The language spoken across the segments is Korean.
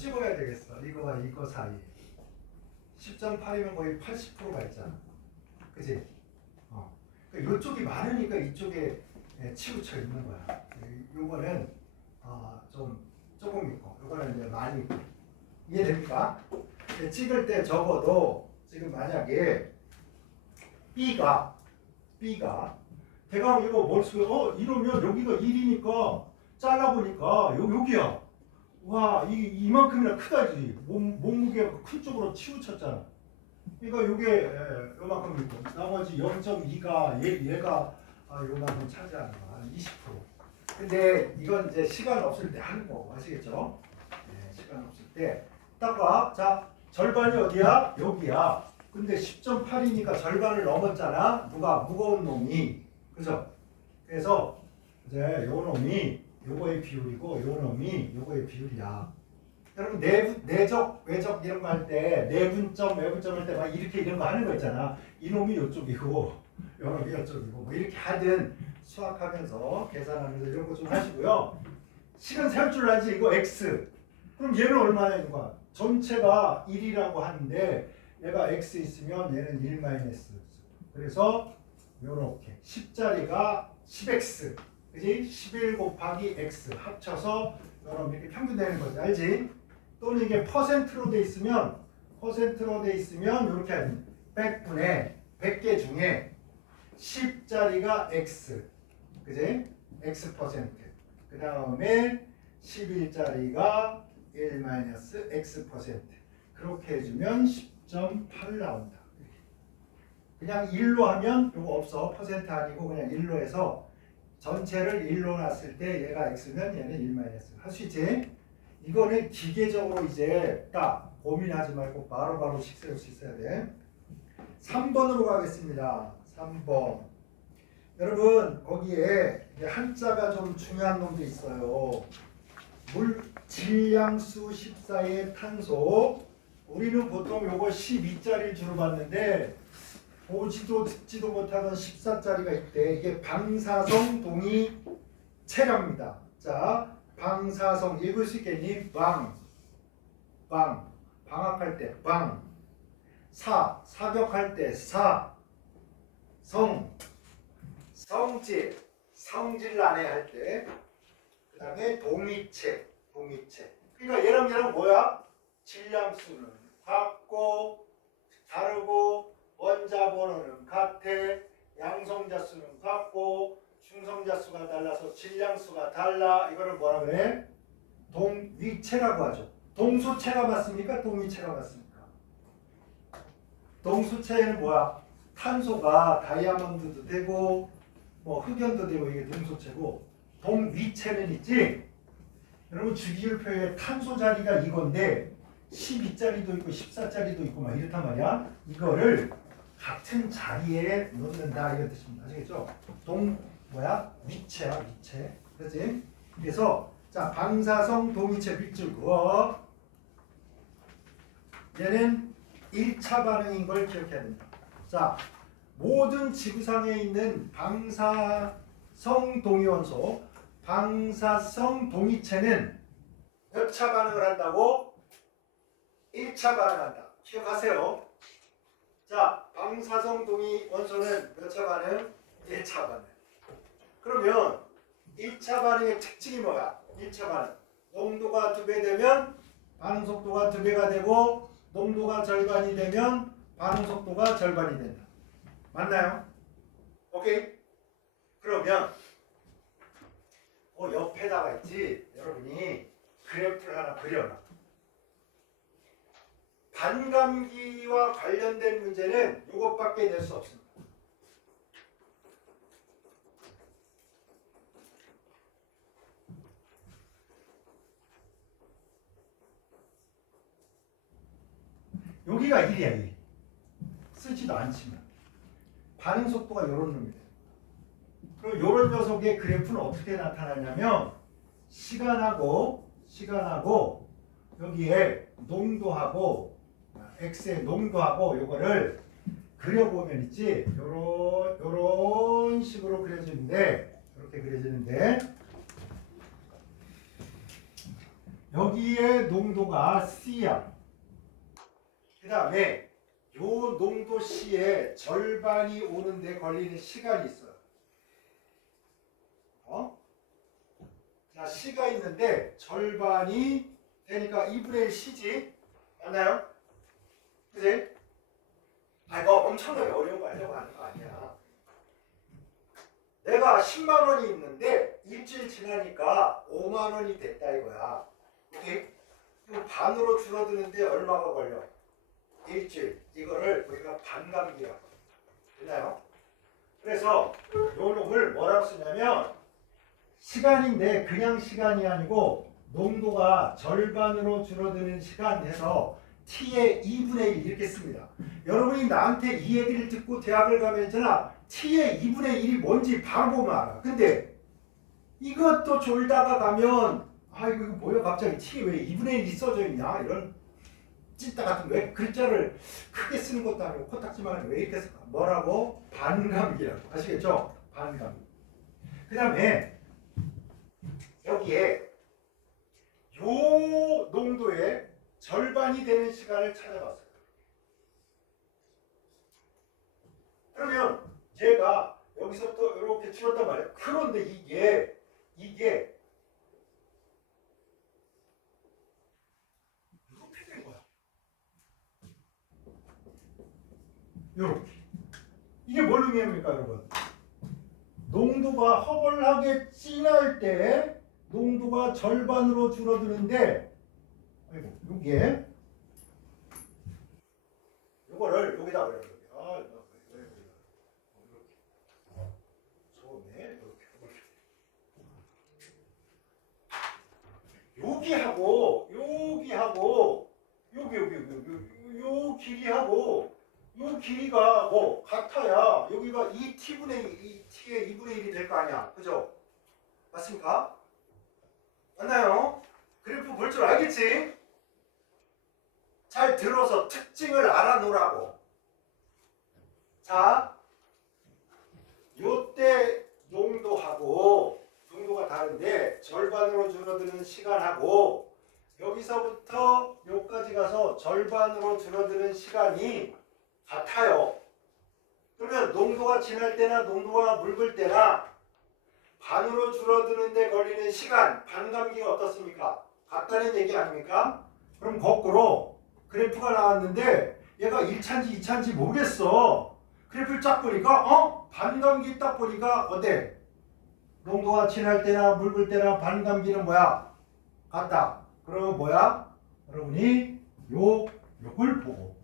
찍어야 되겠어. 이거와 이거 사이. 10.8이면 거의 80%가 있잖아. 그치? 이쪽이 많으니까 이쪽에 치우쳐 있는 거야. 요거는 조금 있고, 요거는 이제 많이 있고. 이해됩니까? 찍을 때 적어도 지금 만약에 B가 대강 이거 뭘 쓰고 이러면 여기가 1이니까 잘라보니까 여기야. 와, 이만큼이나 크다지. 몸무게가 큰 쪽으로 치우쳤잖아. 그러니까 요게 요만큼 있고 나머지 0.2가 얘가 요만큼 차지하는 거야. 20%. 근데 이건 이제 시간 없을 때 하는 거 아시겠죠? 네, 시간 없을 때 딱 봐. 자, 절반이 어디야? 여기야. 근데 10.8이니까 절반을 넘었잖아. 누가? 무거운 놈이. 그죠? 그래서 이제 요 놈이 요거의 비율이고 요 놈이 요거의 비율이야. 여러분 내적, 외적 이런 거 할 때 내분점, 외분점 할 때 막 이렇게 이런 거 하는 거 있잖아. 이놈이 요쪽이고 요 놈이 요쪽이고 뭐 이렇게 하든 수학하면서 계산하면서 이런 거 좀 하시고요. 시간 세울 줄 알지? 이거 x. 그럼 얘는 얼마나 있는 거야? 전체가 1이라고 하는데 얘가 x 있으면 얘는 1 마이너스. 그래서 요렇게 10짜리가 10x. 그지? 11 곱하기 x 합쳐서 여러분 이렇게 평균되는 거지. 알지? 또는 이게 퍼센트로 돼 있으면 이렇게 하면 100분의 100개 중에 10짜리가 x. 그지? x 퍼센트. 그 다음에 11짜리가 1 마이너스 x 퍼센트. 그렇게 해주면 10.8 나온다. 그냥 1로 하면 이거 없어. 퍼센트 아니고 그냥 1로 해서 전체를 1로 놨을 때 얘가 x면 얘는 1 마이너스. 할 수 있지? 이거는 기계적으로 이제 딱 고민하지 말고 바로바로 식 세울 수 있어야 돼. 3번으로 가겠습니다. 3번. 여러분 거기에 한자가 좀 중요한 놈도 있어요. 물 질량수 14의 탄소. 우리는 보통 요거 12짜리 주로 봤는데 보지도 듣지도 못하던 14짜리가 있대. 이게 방사성 동위체랍니다. 자, 방사성 읽을 수 있겠니? 방학할 때 방. 사격할 때 사. 성질나네 할 때. 그 다음에 동위체. 그러니까 얘랑 뭐야? 질량수는 같고 다르고 원자 번호는 같아. 양성자 수는 같고 중성자 수가 달라서 질량수가 달라. 이거를 뭐라 그래? 동위체라고 하죠. 동수체가 맞습니까? 동위체가 맞습니까? 동수체는 뭐야? 탄소가 다이아몬드도 되고 뭐 흑연도 되고 이게 동수체고, 동위체는 있지? 여러분 주기율표에 탄소 자리가 이건데 12짜리도 있고 14짜리도 있고 막 이렇단 말이야. 이거를 같은 자리에 놓는다 이런 뜻입니다. 아시겠죠? 위체야, 위체. 그렇지? 그래서 자, 방사성 동위체 빗줄 그어. 얘는 1차 반응인 걸 기억해야 된다. 자, 모든 지구상에 있는 방사성 동위원소, 방사성 동위체는 몇 차 반응을 한다고? 1차 반응한다. 기억하세요. 자, 방사성 동위원소는 몇 차 반응? 1차 반응. 그러면 1차 반응의 특징이 뭐야? 1차 반응. 농도가 2배 되면 반응 속도가 2배가 되고, 농도가 절반이 되면 반응 속도가 절반이 된다. 맞나요? 오케이? 그러면 옆에다가 있지, 여러분이 그래프를 하나 그려놔. 반감기와 관련된 문제는 이것밖에 낼 수 없습니다. 여기가 1이야, 1. 쓰지도 않지만. 반응 속도가 이런 놈이에요. 그럼 이런 녀석의 그래프는 어떻게 나타나냐면 시간하고 여기에 농도하고 x의 농도하고 요거를 그려보면 있지. 요런 식으로 그려지는데, 이렇게 그려지는데 여기에 농도가 C야. 그 다음에 요 농도 C의 절반이 오는데 걸리는 시간이 있어요. 자, C가 있는데 절반이 되니까 2분의 1 C지. 맞나요? 그지? 아, 이거 엄청나게 어려운 거 하려고 하는 거 아니야. 내가 10만 원이 있는데 일주일 지나니까 5만 원이 됐다 이거야. 오케이? 그럼 반으로 줄어드는데 얼마가 걸려? 일주일. 이거를 우리가 반감기라고 되나요? 그래서 요 놈을 뭐라고 쓰냐면 시간인데 그냥 시간이 아니고 농도가 절반으로 줄어드는 시간 해서 T의 2분의 1 이렇게 씁니다. 여러분이 나한테 이 얘기를 듣고 대학을 가면 있잖아. T의 2분의 1이 뭔지 바로 보면 알아. 근데 이것도 졸다가 가면 아이고 이거 뭐야 갑자기 T에 왜 2분의 1이 써져 있냐 이런 찐따 같은 왜 글자를 크게 쓰는 것도 아니고 코딱지만 왜 이렇게 쓸까? 뭐라고? 반감기라고. 아시겠죠? 반감기. 그 다음에 여기에 요 농도의 절반이 되는 시간을 찾아봤어요. 그러면 얘가 여기서부터 이렇게 줄었단 말이에요. 그런데 이게 이렇게 된 거야. 이렇게. 이게 뭘 의미합니까, 여러분? 농도가 허벌하게 진할 때 농도가 절반으로 줄어드는데, 아이고, 요게 요거를 여기다 올려. 여기하고 요 길이하고 요 길이가 뭐 같아야 여기가 2t분의 2, t의 2분의 1이 될 거 아니야. 그죠? 맞습니까? 맞나요? 그래프 볼 줄 알겠지? 잘 들어서 특징을 알아놓으라고. 자, 요때 농도가 다른데 절반으로 줄어드는 시간하고 여기서부터 여기까지 가서 절반으로 줄어드는 시간이 같아요. 그러면 농도가 진할 때나 농도가 묽을 때나 반으로 줄어드는 데 걸리는 시간, 반감기가 어떻습니까? 같다는 얘기 아닙니까? 그럼 거꾸로 그래프가 나왔는데 얘가 1차인지 2차인지 모르겠어. 그래프를 쫙 보니까 반감기 딱 보니까 어때? 농도가 진할 때나 묽을 때나 반감기는 뭐야? 같다. 그러면 뭐야? 여러분이 요걸 보고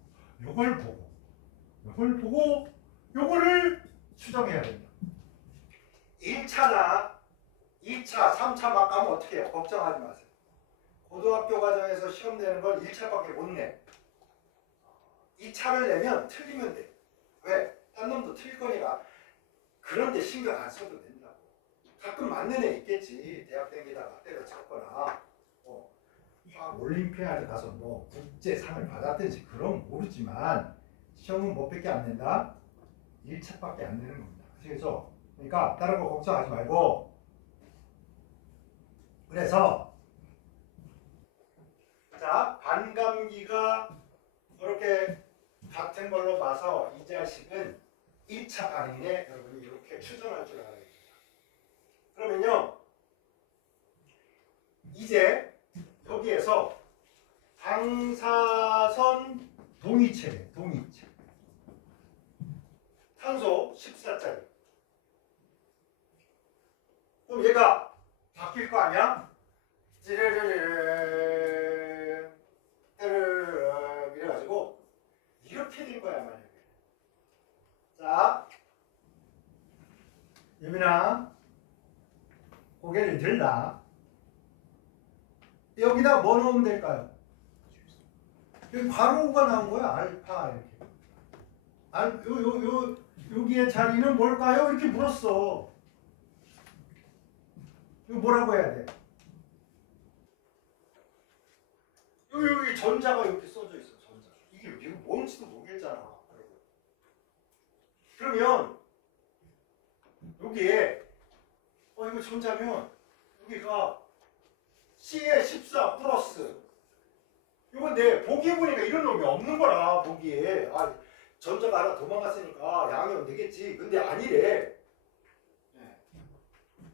요거를 수정해야 됩니다. 1차나 2차, 3차 막 가면 어떻게 해요? 걱정하지 마세요. 고등학교 과정에서 시험 내는 건 1차밖에 못 내. 2차를 내면 틀리면 돼. 왜? 딴 놈도 틀릴 거니까. 그런데 신경 안 써도 된다고. 가끔 맞는 애 있겠지. 대학 다니다가 때려쳤거나 올림피아드 가서 뭐 국제상을 받았든지 그럼 모르지만 시험은 몇 밖에 안 낸다? 1차밖에 안 되는 겁니다. 아시겠죠? 그러니까 다른 거 걱정하지 말고 그래서 자 반감기가 그렇게 같은 걸로 봐서 이 자식은 1차 반응이네. 여러분이 이렇게 추정할 줄 알아야 됩니다. 그러면요 이제 여기에서 방사선 동위체 탄소 14짜리 그럼 얘가 바뀔 거 아니야? 찌르르르 이래가지고 이렇게 될 거야 만약에. 자 유민아 고개를 들라. 여기다 뭐 넣으면 될까요? 여기 괄호가 나온 거야. 알파 이렇게. 여기의 자리는 뭘까요? 이렇게 물었어. 이거 뭐라고 해야 돼? 여기 전자가 이렇게 써져 있어. 전자. 이게 뭔지도 모르겠잖아. 그러면 여기에 이거 전자면 여기가 C에 14 플러스 이건 내 보기에 보니까 이런 놈이 없는 거라 보기에. 아, 전자가 하나 도망갔으니까 양이면 되겠지. 근데 아니래. 네.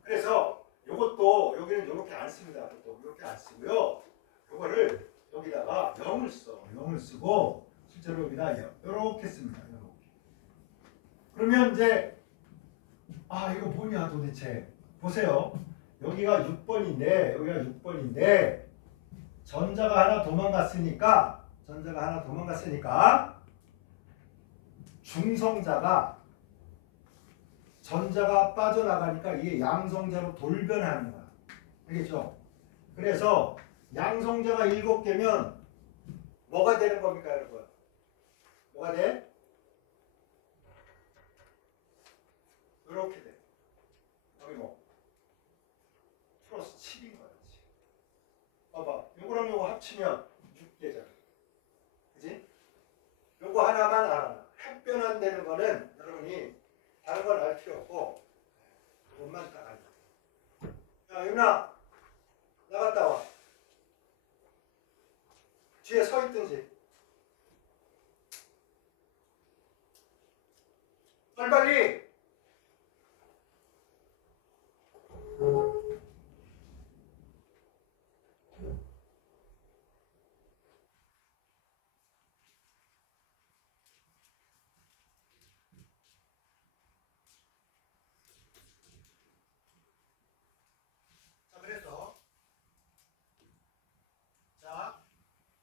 그래서 요것도 여기는 이렇게 안 씁니다. 또 이렇게 안 쓰고요. 요거를 여기다가 0을 써. 0을 쓰고 실제로 여기다 이렇게 씁니다. 이렇게. 그러면 이제 이거 뭐냐 도대체. 보세요. 여기가 6번인데 여기가 6번인데 전자가 하나 도망갔으니까 중성자가 전자가 빠져나가니까 이게 양성자로 돌변하는 거야. 알겠죠? 그래서 양성자가 7개면 뭐가 되는 겁니까, 여러분? 뭐가 돼? 이렇게 돼. 여기 뭐 플러스 7인 거야. 봐봐. 요거랑 요거 합치면 6개잖아. 그지? 요거 하나만 알아. 햇변환되는 거는 여러분이 다른 건 알 필요 없고 이것만 딱 알아. 야, 윤아 나갔다 와. 뒤에 서 있든지. 빨리빨리.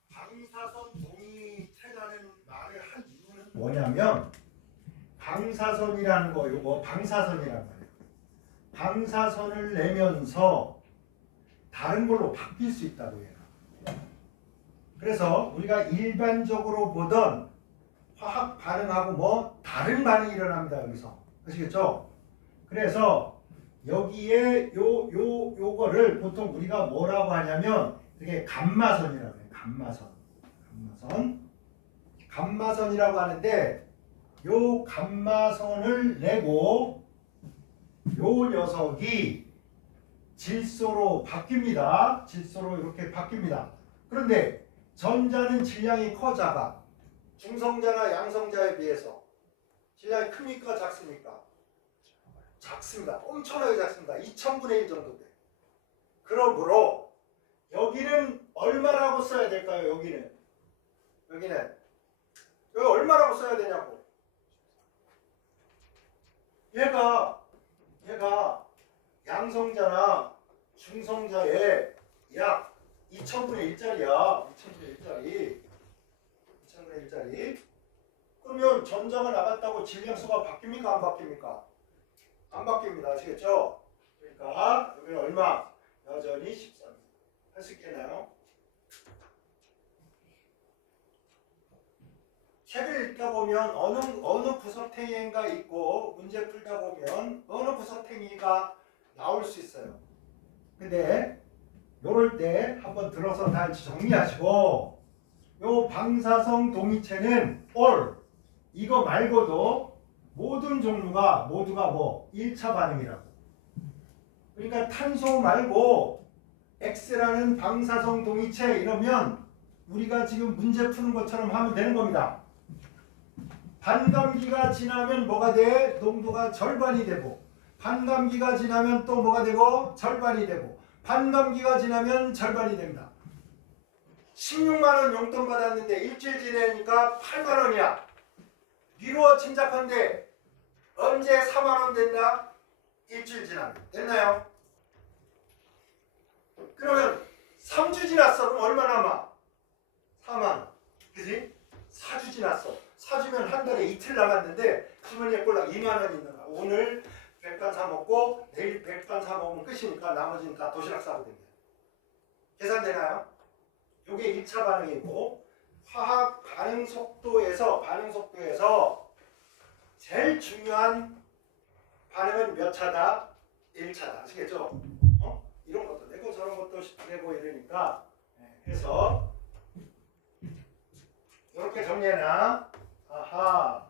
방사선 동위체라는 말을 한 이유는 뭐냐면 방사선이라는 거 요거 방사선이란 말이에요. 방사선을 내면서 다른 걸로 바뀔 수 있다고 해요. 그래서 우리가 일반적으로 보던 화학 반응하고 뭐 다른 반응이 일어납니다. 여기서 아시겠죠? 그래서 여기에 요거를 보통 우리가 뭐라고 하냐면 이게 감마선이라고 해요. 감마선이라고 하는데 요 감마선을 내고 요 녀석이 질소로 바뀝니다. 질소로 이렇게 바뀝니다. 그런데 전자는 질량이 커 작아? 중성자나 양성자에 비해서 질량이 큽니까 작습니까? 작습니다. 엄청나게 작습니다. 2000분의 1 정도 돼. 그러므로 여기는 얼마라고 써야 될까요? 여기는 여기 얼마라고 써야 되냐고. 얘가 양성자나 중성자의 약 2000분의 1짜리야. 2000분의 1짜리. 그러면 전자가 나갔다고 질량수가 바뀝니까? 안 바뀝니까? 안 바뀝니다. 아시겠죠? 그러니까 여기는 얼마? 여전히 13. 할 수 있겠나요? 책을 읽다 보면 어느 구석탱이가 있고 문제 풀다 보면 어느 구석탱이가 나올 수 있어요. 근데 요럴 때 한번 들어서 다 정리하시고 요 방사성 동위체는 all 이거 말고도 모든 종류가 모두가 뭐 1차 반응이라고. 그러니까 탄소 말고 X라는 방사성 동위체 이러면 우리가 지금 문제 푸는 것처럼 하면 되는 겁니다. 반감기가 지나면 뭐가 돼? 농도가 절반이 되고 반감기가 지나면 또 뭐가 되고? 절반이 되고 반감기가 지나면 절반이 됩니다. 16만원 용돈 받았는데 일주일 지내니까 8만원이야. 미루어 침착한데 언제 4만원 된다? 일주일 지나면. 됐나요? 그러면 3주 지났어. 그럼 얼마 남아? 4만원. 그지? 4주 지났어. 4주면 한 달에 이틀 남았는데 주머니에 꼴랑 2만원이 있는 거야. 오늘 백반 사 먹고 내일 백반 사 먹으면 끝이니까 나머지는 다 도시락 싸고 됩니다. 계산되나요? 이게 1차 반응이고 화학 반응 속도에서 제일 중요한 반응은 몇 차다? 1차다. 아시겠죠? 이런 것도 내고 저런 것도 내고 이러니까 해서 이렇게 정리해놔. 아하.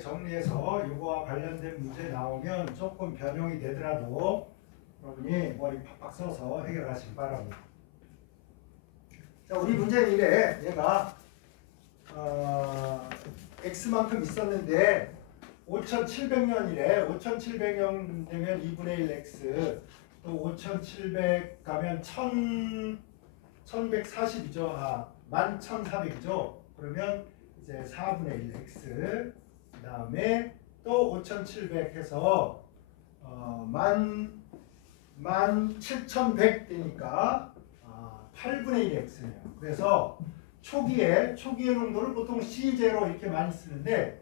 정리해서 이거와 관련된 문제 나오면 조금 변형이 되더라도 여러분이 머리 팍팍 써서 해결하시기 바랍니다. 자, 우리 문제는 이래. 얘가 x만큼 있었는데 5700년이래. 5700년 되면 2분의 1 x, 또 5700 가면 1140이죠. 11400이죠. 그러면 이제 4분의 1 x, 그 다음에 또 5700 해서 17100 되니까 8분의 1 x네요. 그래서 초기의 농도를 보통 C0 이렇게 많이 쓰는데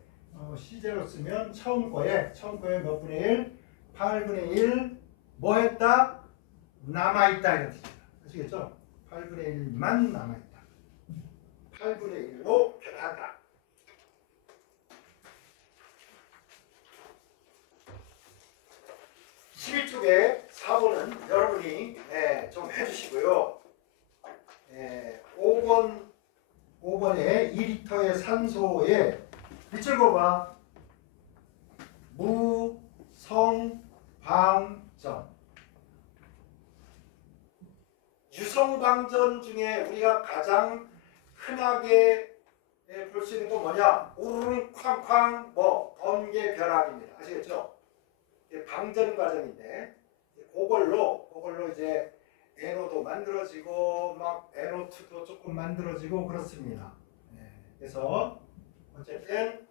C0 쓰면 처음 거에 몇 분의 1? 8분의 1 뭐 했다? 남아있다 이런 뜻입니다. 아시겠죠? 8분의 1만 남아있다. 8분의 1로 변한다. 11쪽에 4번은 여러분이 좀 해주시고요. 5번에 2리터의 산소에 밑줄 그어봐. 무성방전. 유성방전 중에 우리가 가장 흔하게 볼 수 있는 건 뭐냐? 우르릉 쾅쾅 번개 벼락입니다. 아시겠죠? 방전 과정인데 그걸로 이제 NO도 만들어지고 막 NO2도 조금 만들어지고 그렇습니다. 그래서 어쨌든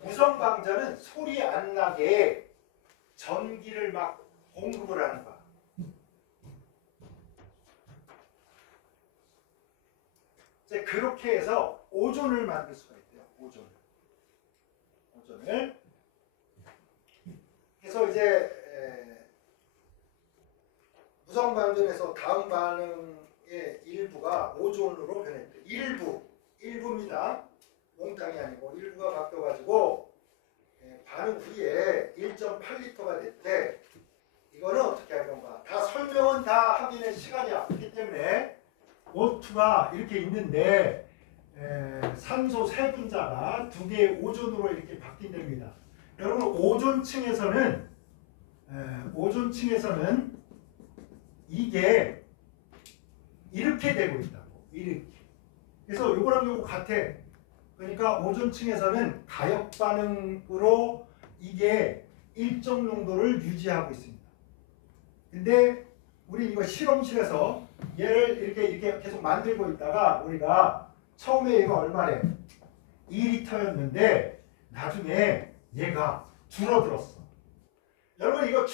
무성방전은 소리 안 나게 전기를 막 공급을 하는 거야. 이제 그렇게 해서 오존을 만들 수가 있대요. 오존을. 그래서 이제 무성방전에서 다음 반응의 일부가 오존으로 변했대요. 일부입니다. 몽땅이 아니고 일부가 바뀌어가지고 반응 후에 1.8리터가 됐대. 이거는 어떻게 할 건가? 다 설명은 다 하기는 시간이 없기 때문에 O2가 이렇게 있는데 산소 세 분자가 두 개의 오존으로 이렇게 바뀐답니다. 여러분 오존층에서는 이게 이렇게 되고 있다고. 이렇게. 그래서 요거랑 요거 같아. 그러니까 오존층에서는 가역 반응으로 이게 일정 농도를 유지하고 있습니다. 근데 우리 이거 실험실에서 얘를 이렇게 계속 만들고 있다가 우리가 처음에 얘가 얼마래? 2리터였는데 나중에 얘가 줄어들었어. 여러분 이거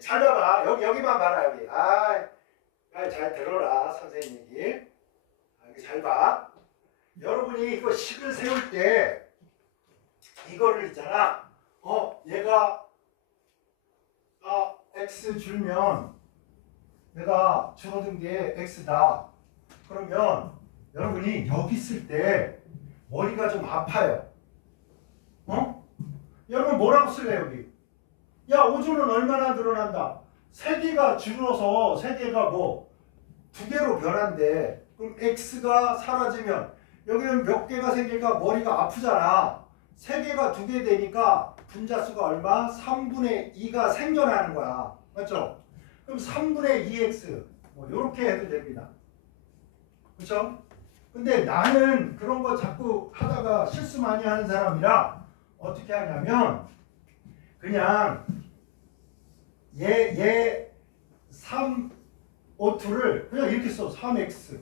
잘 봐봐. 여기만 봐라. 여기. 잘 들어라 선생님 얘기. 여기 잘 봐. 여러분이 이거 식을 세울 때 이거를 있잖아. 얘가 x 줄면 내가 줄어든 게 x다. 그러면 여러분이 여기 있을 때 머리가 좀 아파요. 여러분 뭐라고 쓸래 여기? 야 오존은 얼마나 늘어난다? 3개가 줄어서 3개가 두 개로 변한대. 그럼 x가 사라지면 여기는 몇 개가 생길까? 머리가 아프잖아. 3개가 2개 되니까 분자수가 얼마? 3분의 2가 생겨나는 거야. 맞죠? 그럼 3분의 2x 이렇게 해도 됩니다. 그렇죠? 근데 나는 그런 거 자꾸 하다가 실수 많이 하는 사람이라 어떻게 하냐면 그냥 얘 3O2를 그냥 이렇게 써. 3x.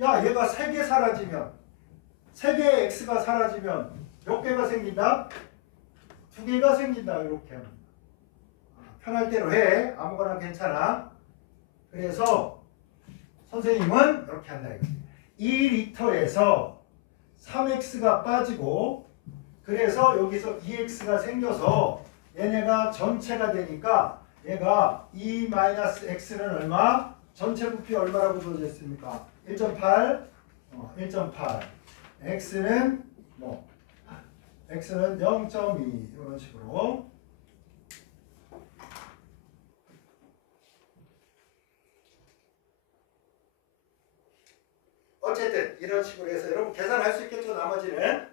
야 얘가 3개 사라지면 3개의 x가 사라지면 몇 개가 생긴다? 2개가 생긴다. 이렇게 합니다. 편할 대로 해. 아무거나 괜찮아. 그래서 선생님은 이렇게 한다. 2리터에서 3x가 빠지고 그래서 여기서 2x가 생겨서 얘네가 전체가 되니까 얘가 2-x는 얼마? 전체 부피 얼마라고 주어져 있습니까? 1.8 x는 x는 0.2 이런 식으로 어쨌든 이런 식으로 해서 여러분 계산할 수 있겠죠? 나머지는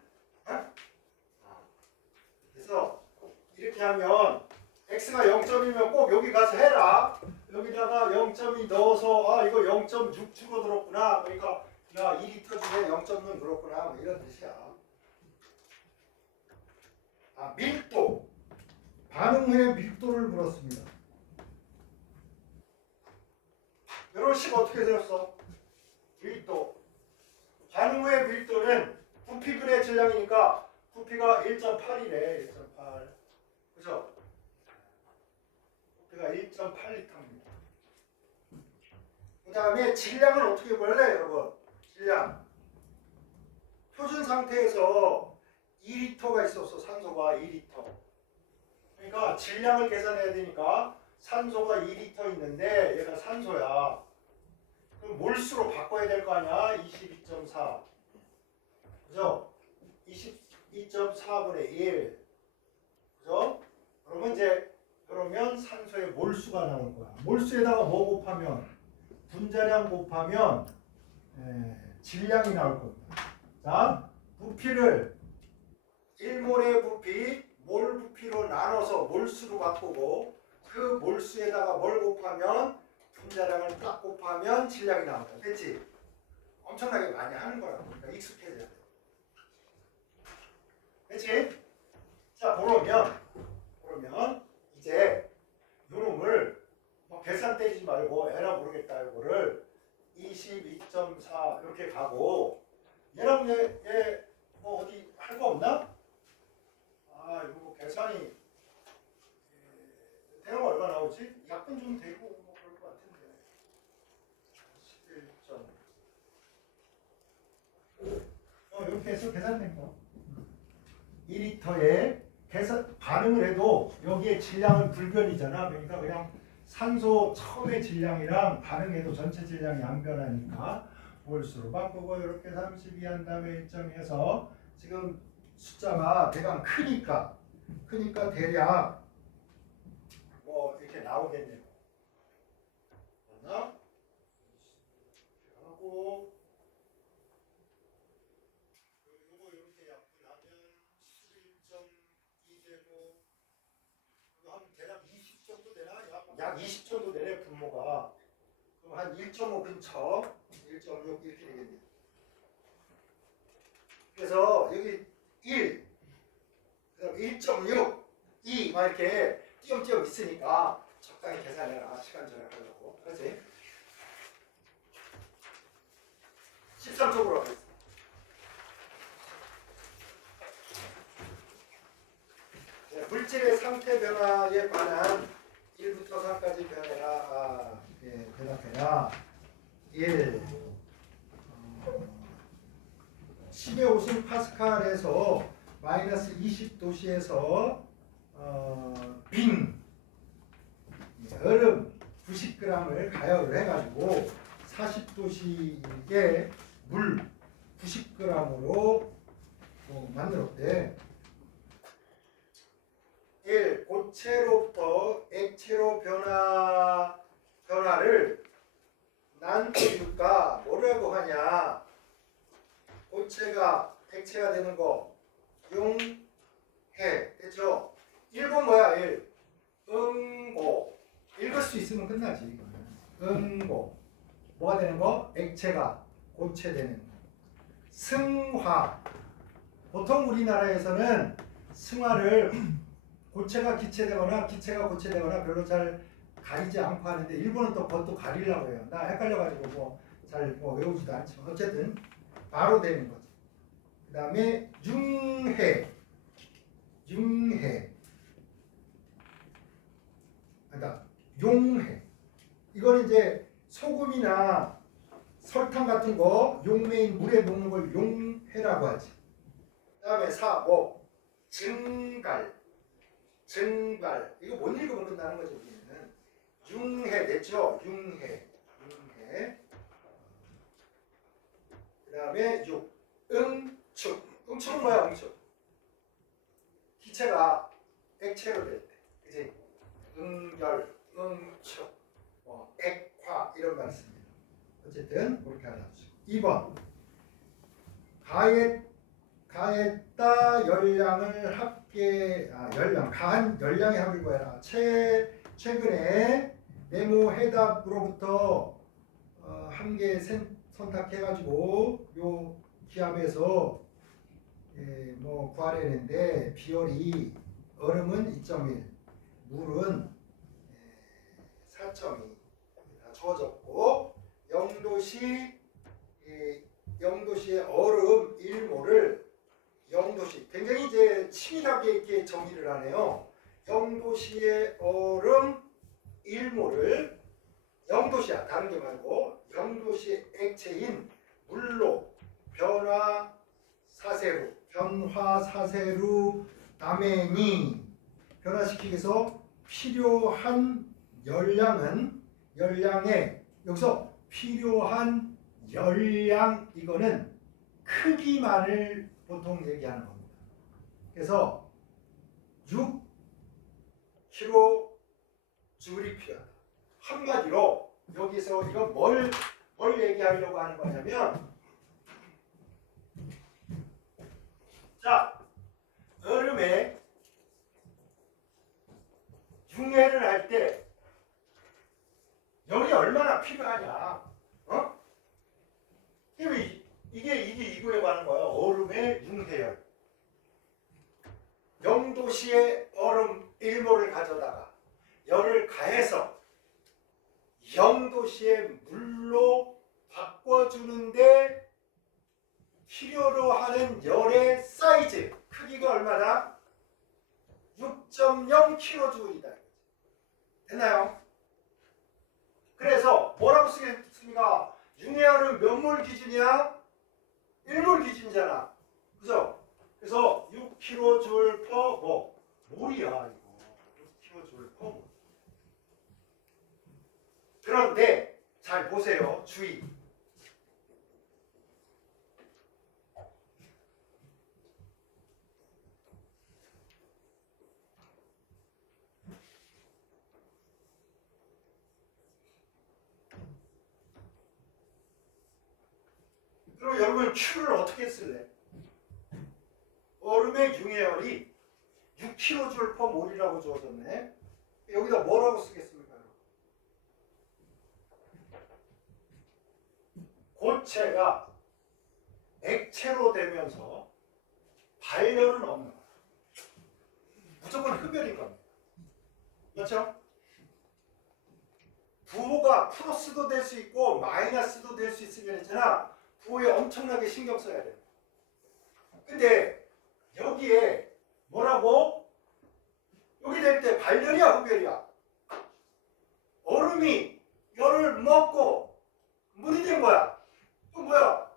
어떻냐면 x가 0점이면 꼭 여기 가서 해라. 여기다가 0.2 넣어서 아 이거 0.6 줄어들었구나. 그러니까 야 2리터 중에 0.6 늘었구나. 뭐 이런 뜻이야. 아 밀도. 반응 후에 밀도를 물었습니다. 이런 식 어떻게 되었어? 밀도. 반응 후의 밀도는 부피분의 질량이니까 부피가 1.8이래. 1.8. 그죠? 부피가 1.8리터입니다. 그 다음에 질량을 어떻게 구할래 여러분? 질량. 표준 상태에서 2리터가 있었어. 산소가 2리터. 그러니까 질량을 계산해야 되니까 산소가 2리터 있는데 얘가 산소야. 그럼 몰수로 바꿔야 될 거 아니야? 22.4. 그죠? 22.4분의 1. 그죠? 그러면 산소의 몰수가 나올 거야. 몰수에다가 뭐 곱하면? 분자량 곱하면 질량이 나올 겁니다. 자, 부피를 1몰의 부피, 몰 부피로 나눠서 몰수로 바꾸고 그 몰수에다가 뭘 곱하면 분자량을 딱 곱하면 질량이 나온다. 됐지? 엄청나게 많이 하는 거라고. 그러니까 익숙해져야 돼. 됐지? 자, 그러면 이제 요놈을 뭐 계산 떼지 말고 에라 모르겠다 이거를 22.4 이렇게 가고 얘랑 얘 뭐 어디 할 거 없나? 아 이거 뭐 계산이 대략 얼마 나오지? 약분 좀 되고 뭐 그럴 것 같은데 11점 이렇게 해서 계산된 거 2리터에 계산 반응을 해도 여기에 질량은 불변이잖아. 그러니까 그냥 산소 처음의 질량이랑 반응해도 전체 질량이 안 변하니까 몰수로 바꾸고 이렇게 32 한 다음에 1.2해서 지금 숫자가 대강 크니까 대략 뭐 이렇게 나오겠네요. 맞나? 하고 요거 이렇게 약분하면 11.2 되고 한 대략 20 정도 되나? 약 20 정도 되네 분모가. 그럼 한 1.5 근처 1.6 이렇게 되겠네요. 그래서 여기 1 그다음 1.6 2 막 이렇게 띄엄띄엄 있으니까 적당히 계산해라. 시간 절약하려고. 그렇지? 13쪽으로 하겠습니다. 물질의 상태 변화에 관한 1부터 3까지 변해라. 대답해라. 1. 10의 5승 파스칼에서 마이너스 20도씨에서 빙 얼음 90g을 가열을 해가지고 40도씨의 물 90g으로 만들었대. 1. 고체로부터 액체로 변화를 난 이유가 뭐라고 하냐? 고체가 액체가 되는 거 용해. 됐죠? 1번 뭐야? 1. 응고. 읽을 수 있으면 끝나지. 응고. 뭐가 되는 거? 액체가 고체 되는 거. 승화. 보통 우리나라에서는 승화를 고체가 기체되거나 기체가 고체되거나 별로 잘 가리지 않고 하는데 일본은 또 그것도 가리려고 해요. 나 헷갈려가지고 잘 외우지도 않지만 어쨌든 바로 되는 거지. 그 다음에 융해. 그러니까 용해. 이거는 이제 소금이나 설탕 같은 거 용매인 물에 녹는 걸 용해라고 하지. 그 다음에 4. 증발. 이거 못 읽으면 끝나는 거죠. 우리는. 융해 됐죠? 융해. 그 다음에 6. 응축. 응축은 뭐야? 응축. 기체가 액체로 될 때. 그치? 응열, 응축, 액화 이런 말 씁니다. 어쨌든 그렇게 알아두시고. 2번. 가했다 열량을 가한 열량의 합을 구해라. 최근에 네모 해답으로부터 한 개 선택해가지고 요 기압에서 뭐 구하려는데 비열이 얼음은 2.1, 물은 4.2 다 주어졌고 영도시의 얼음 1몰을 영도시 굉장히 이제 치밀하게 이렇게 정의를 하네요. 영도시의 얼음 1몰을 영도시야 다른 게 말고 영도시 액체인 물로 변화사세로 남해니 변화시키기 위해서 필요한 열량의 여기서 필요한 열량 이거는 크기만을 보통 얘기하는 겁니다. 그래서 6kJ이 필요하다. 한마디로 여기서 이거 뭘 얘기하려고 하는 거냐면 자 얼음에 융해를 할 때 열이 얼마나 필요하냐? 이게 이거에 관한 거예요. 얼음의 융해열. 영도시의 얼음 1몰을 가져다가 열을 가해서 영도시의 물로 바꿔주는데 필요로 하는 열의 사이즈 크기가 얼마다? 6.0kJ이다. 됐나요? 그래서 뭐라고 쓰겠습니까? 융해열은 몇 몰 기준이야? 1몰 기준이잖아. 그죠? 그래서 6kJ per 몰이야 이거. 6kJ per 몰. 그런데 잘 보세요. 주의. 그럼 여러분 Q를 어떻게 쓸래? 얼음의 융해열이 6kJ per 몰이라고 주어졌네. 여기다 뭐라고 쓰겠습니까? 고체가 액체로 되면서 발열은 없는 거야. 무조건 흡열인 겁니다. 그렇죠? 부호가 플러스도 될 수 있고 마이너스도 될 수 있으면 있잖아. 부호에 엄청나게 신경 써야 돼. 근데 여기에 뭐라고? 여기 될 때 발열이야 흡열이야? 얼음이 열을 먹고 물이 된 거야. 그럼 뭐야?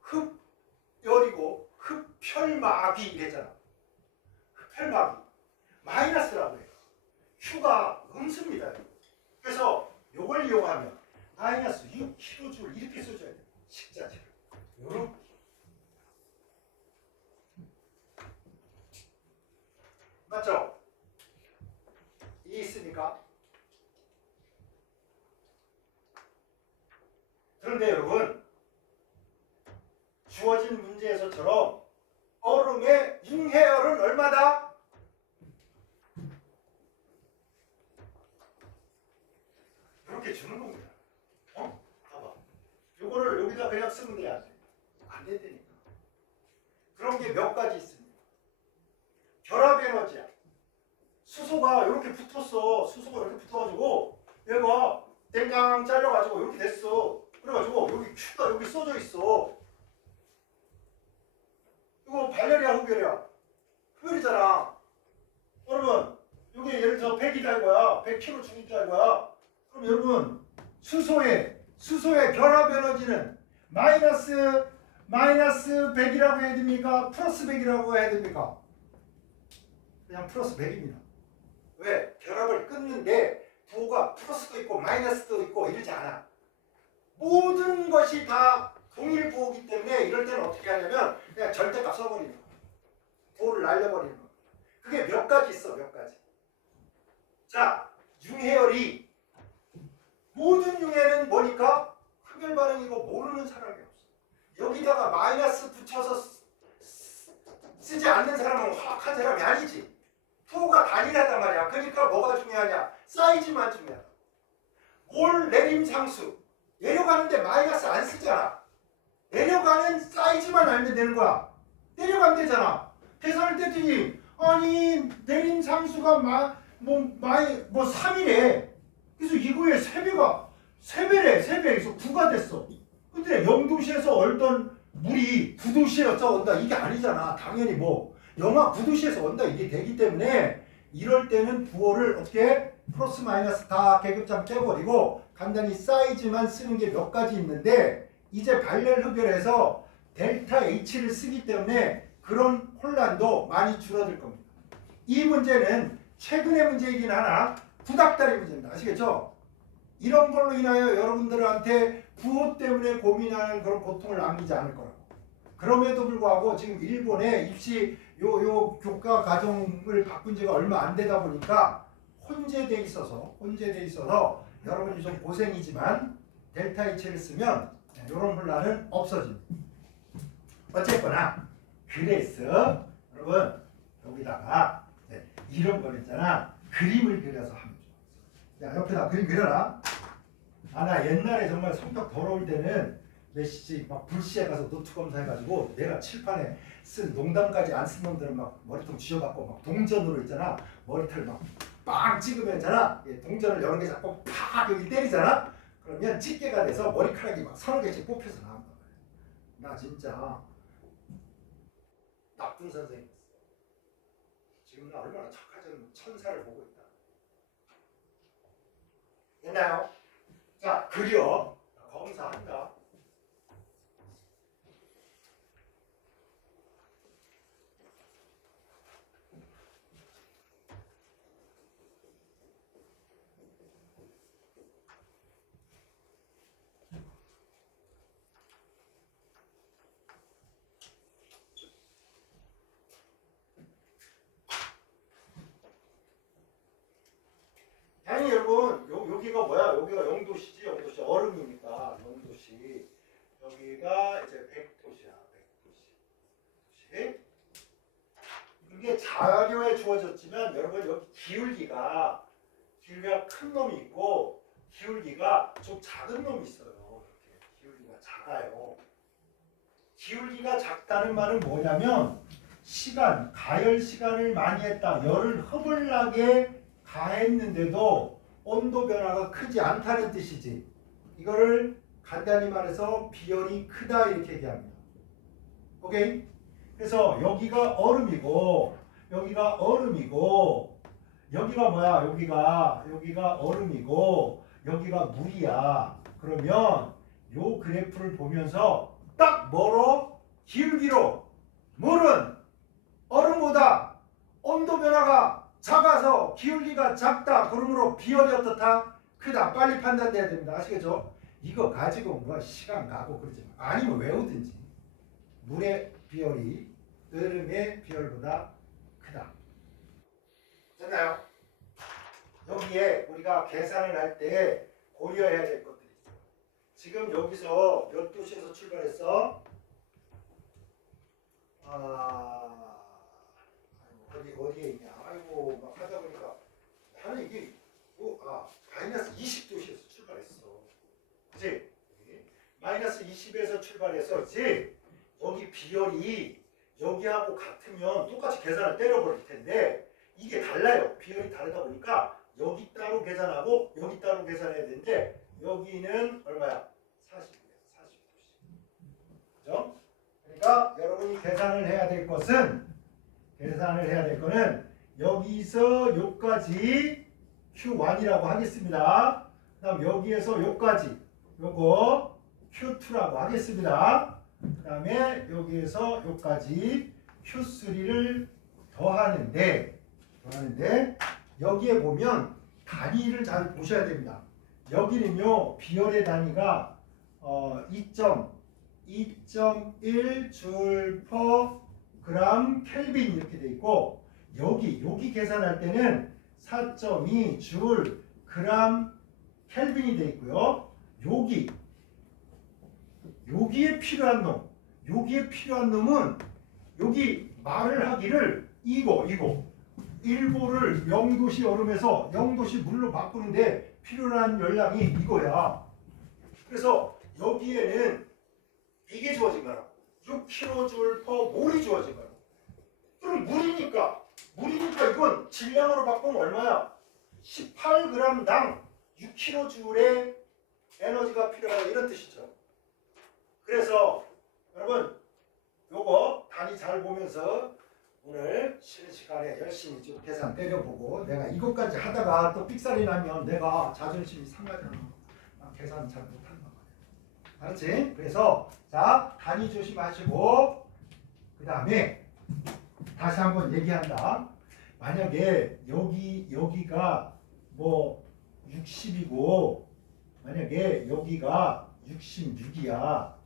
흡열이고 흡혈막이 이랬잖아. 흡혈막이 마이너스라고 해요. Q가 음수입니다. 그래서 이걸 이용하면 마이너스 6kJ 이렇게 써줘야 돼요. 식자재를 이렇게. 맞죠? 이 있으니까. 그런데 여러분 주어진 문제에서처럼 얼음의 융해열은 얼마다? 이렇게 주는 겁니다. 봐봐. 요거를 여기다 그냥 쓰면 돼. 안 된다니까. 그런 게 몇 가지 있습니다. 결합 에너지야. 수소가 이렇게 붙었어. 수소가 이렇게 붙어가지고 얘가 땡강 잘려가지고 이렇게 됐어. 그래가지고 여기 Q가 여기 써져 있어. 이거 발열이야 흡열이야? 흡열이잖아. 여러분 여기 예를 들어 100이다 이거야. 100kg 중이다 이거야. 그럼 여러분 수소의 결합 에너지는 마이너스 100이라고 해야 됩니까? 플러스 100이라고 해야 됩니까? 그냥 플러스 100입니다. 왜? 결합을 끊는데 부호가 플러스도 있고 마이너스도 있고 이러지 않아. 모든 것이 다 동일 부호이기 때문에 이럴 때는 어떻게 하냐면 그냥 절대값 써버리는 거야. 부호를 날려버리는 거야. 그게 몇 가지 있어. 몇 가지. 자, 융해열이 모든 융해는 뭐니까 흡열 반응이고 모르는 사람이 없어. 여기다가 마이너스 붙여서 쓰지 않는 사람은 확한 사람이 아니지. 부호가 단일하단 말이야. 그러니까 뭐가 중요하냐? 사이즈만 중요하다. 올 내림상수. 내려가는데 마이너스 안 쓰잖아. 내려가는 사이즈만 알면 되는 거야. 내려가면 되잖아. 계산을 떼더니 아니 내림상수가 3이래. 그래서 이거의 3배가 3배래. 3배에서 9가 됐어. 근데 0도시에서 얼던 물이 9도시에 온다. 이게 아니잖아. 당연히 영하 9도시에서 온다. 이게 되기 때문에 이럴 때는 부호를 어떻게 플러스 마이너스 다 계급장 떼버리고 간단히 사이즈만 쓰는 게 몇 가지 있는데 이제 발열 흡열해서 델타 H를 쓰기 때문에 그런 혼란도 많이 줄어들 겁니다. 이 문제는 최근의 문제이긴 하나 구닥다리 문제입니다. 아시겠죠? 이런 걸로 인하여 여러분들한테 부호 때문에 고민하는 그런 고통을 남기지 않을 거라고. 그럼에도 불구하고 지금 일본의 입시 요 교과 과정을 바꾼 지가 얼마 안 되다 보니까 혼재돼 있어서 여러분이 좀 고생이지만 델타 H를 쓰면 이런 혼란은 없어집니다. 어쨌거나 그래서 여러분 여기다가 이런 거 있잖아. 그림을 그려서 하면 좋아. 야 옆에다 그림 그려라. 나 옛날에 정말 성격 더러울 때는 메시지 막 불시에 가서 노트 검사해가지고 내가 칠판에 쓴 농담까지 안 쓴 놈들은 막 머리통 쥐어갖고 막 동전으로 있잖아. 머리털 막 빵 찍으면 있잖아. 동전을 여러 개 잡고 팍 여기 때리잖아. 그러면 집게가 돼서 머리카락이 막 30개씩 뽑혀서 나온단 말이야. 나 진짜 나쁜 선생님이었어. 지금 나 얼마나 착하지. 천사를 보고 있다. 됐나요? 자, 그려. 검사한다. 아니 여러분 여기가 뭐야? 여기가 0도시지. 0도시 얼음이니까 0도시. 여기가 이제 100도시야. 100도시. 이게 자료에 주어졌지만 여러분 여기 기울기가 큰 놈이 있고 기울기가 좀 작은 놈이 있어요. 이렇게 기울기가 작아요. 기울기가 작다는 말은 뭐냐면 가열 시간을 많이 했다. 열을 허블나게 가했는데도 온도 변화가 크지 않다는 뜻이지. 이거를 간단히 말해서 비열이 크다 이렇게 얘기합니다. 오케이? 그래서 여기가 얼음이고 여기가 뭐야? 여기가 얼음이고 여기가 물이야. 그러면 요 그래프를 보면서 딱 뭐로? 기울기로 물은 얼음보다 온도 변화가 작아서 기울기가 작다. 그러므로 비열이 어떻다? 크다. 빨리 판단돼야 됩니다. 아시겠죠? 이거 가지고 뭐 시간 가고 그러지 마. 아니면 외우든지. 물의 비열이 얼음의 비열보다 크다. 됐나요? 여기에 우리가 계산을 할 때 고려해야 될 것들이 있어요. 지금 여기서 몇 도시에서 출발했어? 어디에 있냐? 아이고 막 하다 보니까 나는 이게 마이너스 20도시에서 출발했어. 그치? 마이너스 20에서 출발해서 그치? 여기 비열이 여기하고 같으면 똑같이 계산을 때려버릴 텐데 이게 달라요. 비열이 다르다 보니까 여기 따로 계산하고 여기 따로 계산해야 되는데 여기는 얼마야? 40이에요. 40도씨. 그죠? 그러니까 여러분이 계산을 해야 될 거는 여기서 요까지 Q1이라고 하겠습니다. 그 다음 여기에서 요까지 요거 Q2라고 하겠습니다. 그 다음에 여기에서 요까지 Q3를 더하는데 여기에 보면 단위를 잘 보셔야 됩니다. 여기는요 비열의 단위가 2.1 줄 퍼 그램 켈빈 이렇게 돼 있고 여기 계산할 때는 4.2 줄 그램 켈빈이 돼 있고요. 여기에 필요한 놈은 여기 말을 하기를 이거 1도를 0도씨 얼음에서 0도씨 물로 바꾸는데 필요한 열량이 이거야. 그래서 여기에는 이게 주어진 거라고. 6kJ/몰이 주어진 거라고. 그럼 물이니까 이건 질량으로 바꾸면 얼마야? 18g당 6kJ의 에너지가 필요하다 이런 뜻이죠. 그래서 여러분 요거 단위 잘 보면서 오늘 쉬는 시간에 열심히 좀 계산 때려보고 내가 이것까지 하다가 또 삑살이 나면 내가 자존심이 상하잖아. 계산 잘 못한단 말이야. 알았지? 그래서 자 단위 조심하시고 그 다음에 다시 한번 얘기한다. 만약에 여기가 뭐 60이고 만약에 여기가 66이야.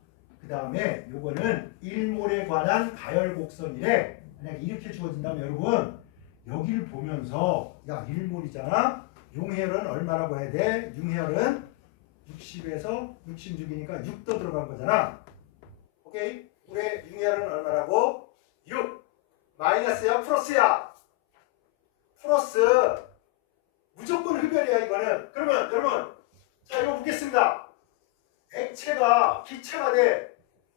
그 다음에 요거는 1몰에 관한 가열 곡선이래. 만약에 이렇게 주어진다면 여러분 여기를 보면서 야 1몰이잖아. 용해열은 얼마라고 해야 돼? 융해열은 60에서 66이니까 6도 들어간 거잖아. 오케이? 물의 융해열은 얼마라고? 6. 마이너스야 플러스야? 플러스. 무조건 흡열이야 이거는. 그러면 여러분 자 이거 묻겠습니다. 액체가 기체가 돼.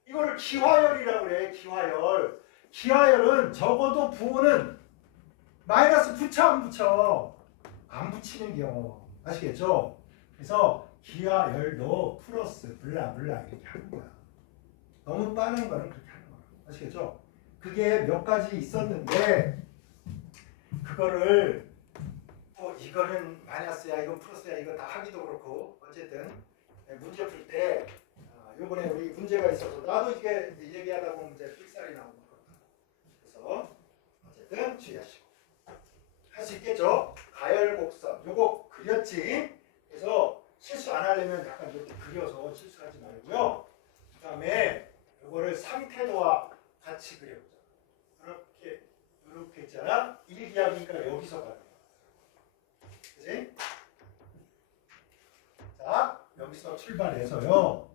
이거를 기화열이라고 그래. 기화열. 기화열은 적어도 부호는 마이너스 붙여 안 붙여? 안 붙이는겨. 아시겠죠? 그래서 기화열도 플러스 블라블라 이렇게 하는 거야. 너무 빠른 거는 그렇게 하는 거야. 아시겠죠? 그게 몇 가지 있었는데 그거를 이거는 마이너스야 이건 플러스야 이거 다 하기도 그렇고 어쨌든 문제 풀 때 요번에 우리 문제가 있어서 나도 이게 얘기하다 보면 이제 삑살이 나오는 거거든. 그래서 어쨌든 주의하시고 할 수 있겠죠? 가열곡선 요거 그렸지? 그래서 실수 안 하려면 약간 이렇게 그려서 실수하지 말고요. 그 다음에 요거를 상태도와 같이 그려보자. 이렇게 있잖아. 일기압이니까 여기서 가요. 그치? 자, 여기서 출발해서요.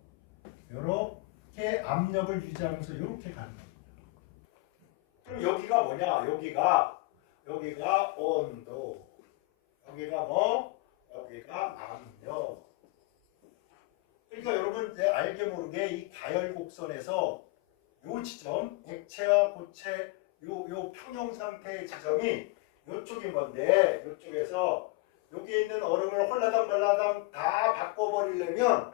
요렇게 압력을 유지하면서 요렇게 가는 겁니다. 그럼 여기가 뭐냐? 여기가 온도. 여기가 뭐? 여기가 압력. 그러니까 여러분 이제 알게 모르게 이 가열곡선에서 요 지점, 액체와 고체 요 평형 상태의 지점이 요쪽인 건데 요쪽에서 여기 있는 얼음을 홀라당 다 바꿔버리려면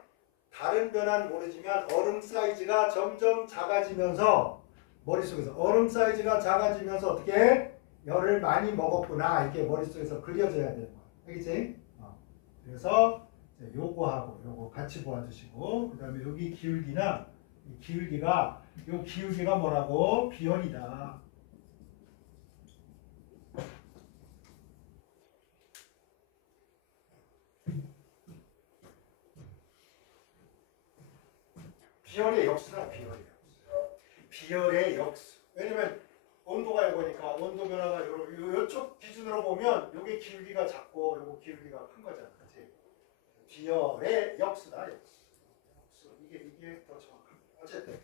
다른 변화는 모르지만 얼음 사이즈가 점점 작아지면서 머릿속에서 얼음 사이즈가 작아지면서 어떻게 열을 많이 먹었구나 이렇게 머릿속에서 그려져야 되는 거야. 알겠지? 그래서 요거하고 요거 같이 보아주시고 그 다음에 여기 기울기나 이 기울기가 요 기울기가 뭐라고? 비열이다. 비열의 역수다. 비열의 역수. 왜냐면 온도가 이거니까 온도 변화가 요쪽 기준으로 보면 요게 기울기가 작고 요거 기울기가 큰 거잖아. 그치? 비열의 역수다. 역수. 이게 더 정확합니다. 어쨌든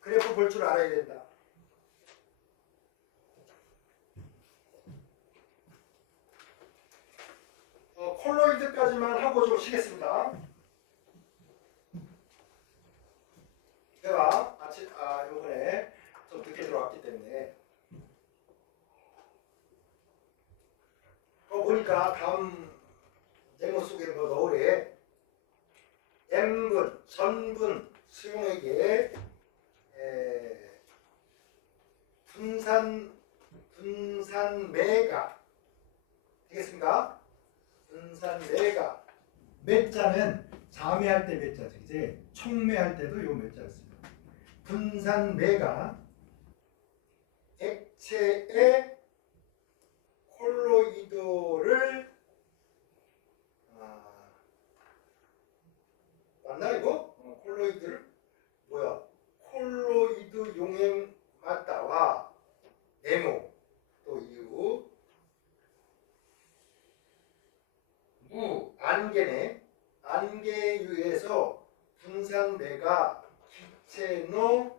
그래프 볼 줄 알아야 된다. 콜로이드까지만 하고 좀 쉬겠습니다. 제가 요번에 좀 늦게 들어왔기 때문에 보니까 다음 네모 속에 뭐 넣으래. M분, 전분, 수용액의 분산매가 되겠습니까? 분산매가 매자는 자매할 때 매자지, 그치? 촉매할 때도 요 매자를 씁니다. 분산매가 액체의 콜로이드를 맞나 이거? 콜로이드를 뭐야? 콜로이드 용행 맞다와 네모 또 이후 무 안개네 안개유에서 분산매가 기체노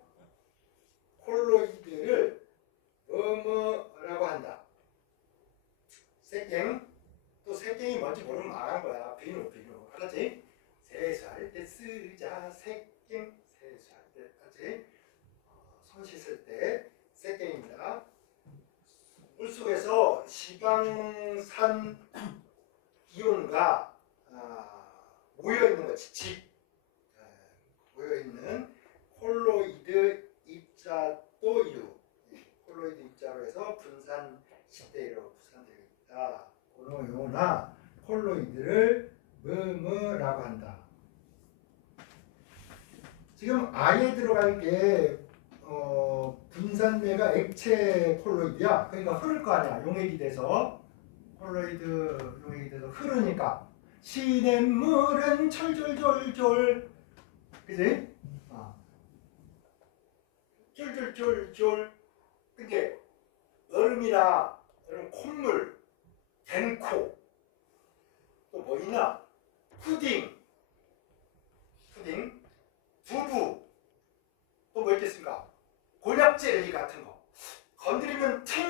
콜로이드를 뭐뭐라고 한다. 색갱. 또 색갱이 뭔지 모르면 망한 거야. 비누. 알았지? 세수할 때 쓰자. 색갱. 세수할 때. 알았지? 손 씻을 때 색갱입니다. 물속에서 지방산 기온과 모여있는 거, 모여있는 콜로이드 입자도 이루. 콜로이드 입자로 해서 분산 시대로 부산되어 있다. 요나 콜로이드를 뭐뭐라고 한다. 지금 아예 들어갈 게 분산대가 액체 콜로이드야. 그러니까 흐를 거 아니야. 용액이 돼서 콜로이드 용액이 돼서 흐르니까 시냇물은 철졸졸졸, 그지? 쫄쫄쫄쫄. 근데 얼음이나 이런 콧물, 덴코, 또 뭐 있나? 푸딩, 두부, 또 뭐 있겠습니까? 곤약 젤리 같은 거 건드리면 팅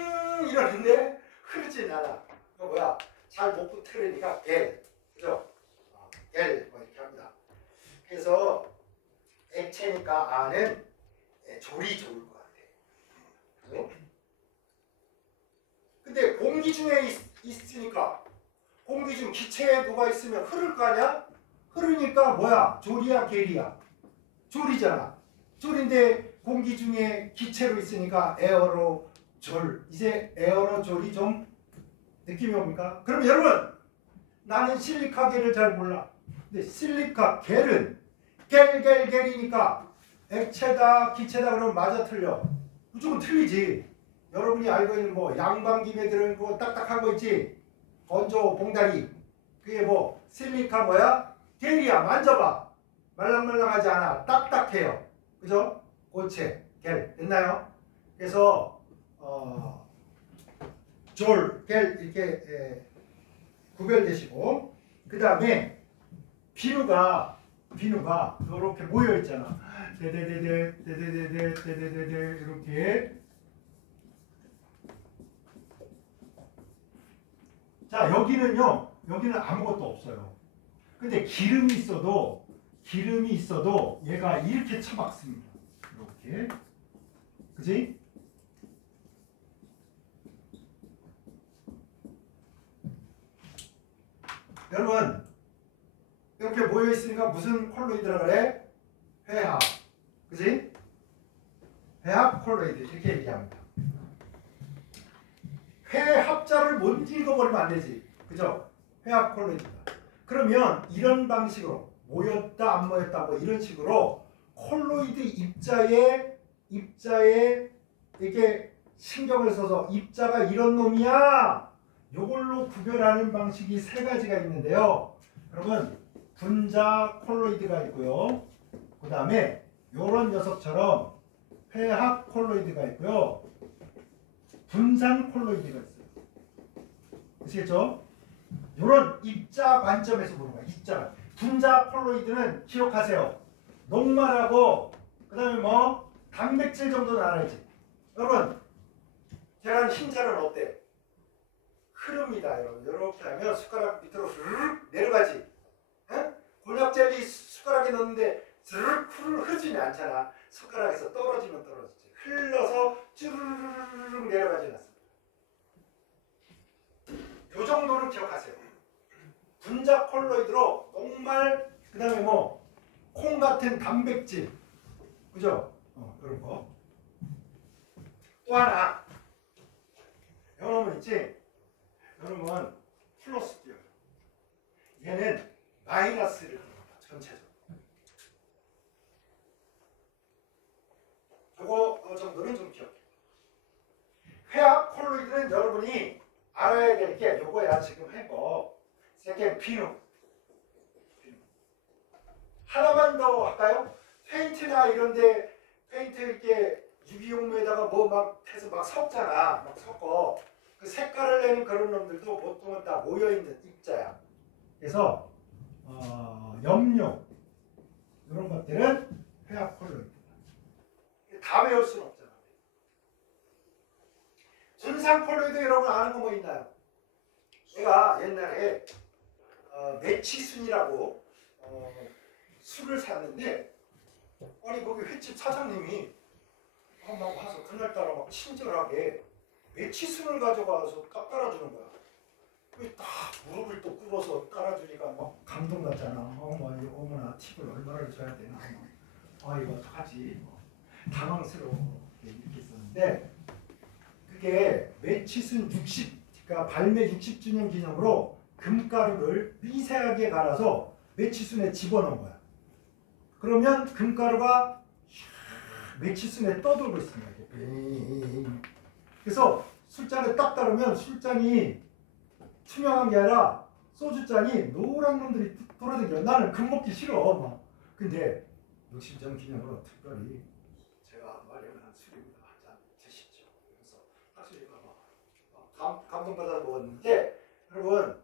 이러는데 흐르진 않아. 그거 뭐야? 잘 못 붙으니까 겔, 그죠? 겔 뭐 이렇게 합니다. 그래서 액체니까 안은 조리 좋을 것 같아. 그죠? 근데 공기 중에 있으니까 공기 중 기체에 누가 있으면 흐를 거 아니야? 흐르니까 뭐야? 조리야 겔이야? 조리잖아. 조리인데 공기 중에 기체로 있으니까 에어로졸. 이제 에어로졸이 좀 느낌이 옵니까? 그럼 여러분, 나는 실리카 겔을 잘 몰라. 근데 실리카 겔은 겔이니까 액체다 기체다 그러면 맞아 틀려? 무조건 틀리지. 여러분이 알고 있는 뭐 양방김에 들어있는 거 딱딱한 거 있지? 건조 봉다리. 그게 뭐 실리카 뭐야? 겔이야. 만져봐. 말랑말랑하지 않아. 딱딱해요. 그죠? 고체, 겔. 됐나요? 그래서 졸, 겔 이렇게 구별되시고, 그 다음에 비누가 이렇게 모여 있잖아. 데데데데 이렇게. 자, 여기는 아무것도 없어요. 근데 기름이 있어도 얘가 이렇게 처박습니다. 이렇게. 그지? 여러분, 이렇게 모여있으니까 무슨 콜로이드라 그래? 회합. 그지? 회합 콜로이드. 이렇게 얘기합니다. 회합자를 못 읽어버리면 안 되지. 그죠? 회합 콜로이드다. 그러면 이런 방식으로 모였다 안 모였다 뭐 이런 식으로 콜로이드 입자에 이렇게 신경을 써서 입자가 이런 놈이야. 요걸로 구별하는 방식이 세 가지가 있는데요. 여러분, 분자 콜로이드가 있고요. 그 다음에 요런 녀석처럼 회합 콜로이드가 있고요. 분산 콜로이드가 있어요. 아시겠죠? 요런 입자 관점에서 보는 거야. 입자. 분자 콜로이드는 기억하세요. 녹말하고 그 다음에 뭐 단백질 정도는 알아야지. 여러분, 계란 흰자는 어때? 흐릅니다. 여러분, 이렇게 하면 숟가락 밑으로 스르륵 내려가지. 에? 곤약 젤리 숟가락에 넣는데 스르륵 흐르지는 않잖아. 숟가락에서 떨어지면 떨어지지. 흘러서 쭈르르륵 내려가지 않습니다. 요 정도는 기억하세요. 분자 콜로이드로 녹말, 그 다음에 뭐 콩 같은 단백질, 그죠? 이런 거. 또 하나, 요놈은 있지? 요놈은 플러스 띄어요. 얘는 마이너스를 띄어요. 전체적으로. 요거 정도는 좀 기억해. 회합 콜로이드는 여러분이 알아야 될 게 요거야. 지금 해보. 세계 비누. 하나만 더 할까요? 페인트나 이런데 페인트 이렇게 유기용무에다가 뭐 막 해서 막 섞잖아. 막 섞어. 그 색깔을 내는 그런 놈들도 보통은 다 모여있는 입자야. 그래서 염료 이런 것들은 회합 콜로이드. 다 외울 수는 없잖아. 분산 콜로이드 여러분 아는 거 뭐 있나요? 제가 옛날에 매치순이라고 술을 샀는데 아니 거기 횟집 사장님이 막 와서 그날따라 막 친절하게 매치순을 가져가서 딱 따라주는 거야. 딱 무릎을 또 꿇어서 따라주니까 막 감동받잖아. 어머나 팁을 얼마나 줘야 되나. 이거 어떡하지. 당황스러워. 이렇게 있었는데 그게 매치순 60, 그러니까 발매 60주년 기념으로 금가루를 미세하게 갈아서 매치순에 집어넣은 거야. 그러면 금가루가 매치순에 떠돌고 있습니다. 그래서 술잔에 딱 따르면 술잔이 투명한 게 아니라 소주잔이 노란 놈들이 돌아다녀. 나는 금 먹기 싫어. 막. 근데 60전 기념으로 특별히 제가 마련한 술입니다. 한잔 드시죠. 그래서 사실 이거 감동받아 먹었는데 여러분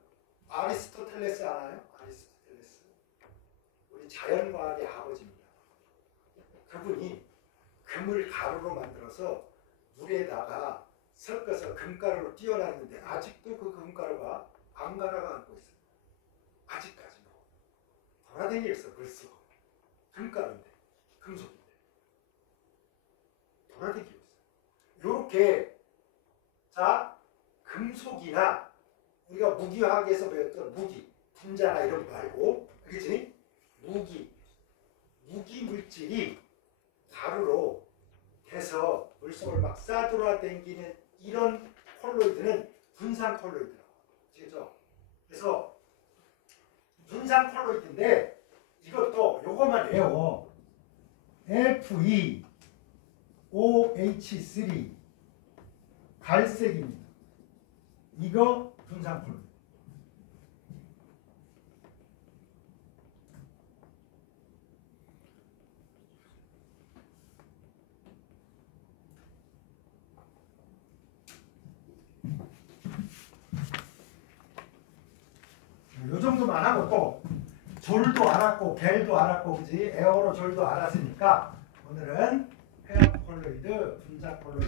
아리스토텔레스 아나요? 아리스토텔레스 우리 자연과학의 아버지입니다. 그분이 금을 가루로 만들어서 물에다가 섞어서 금가루로 띄어놨는데 아직도 그 금가루가 안 가라앉고 있어요. 아직까지도 돌아다니겠어. 벌써 금가루인데 금속인데 돌아다니고 있어요. 요렇게 자 금속이나 우리가 무기화학에서 배웠던 무기 분자나 이런 거 말고 그치? 무기 물질이 가루로 해서 물속을 막 싸돌아다니는 이런 콜로이드는 분산 콜로이드라고. 아시겠죠? 그래서 분산 콜로이드인데 이것도 요것만 외워. FeOH3 갈색입니다. 이거 분산 콜로이드. 요 정도만 하고 또 졸도 알았고 겔도 알았고 그지? 에어로졸도 알았으니까 오늘은 회합 콜로이드, 분자 콜로이드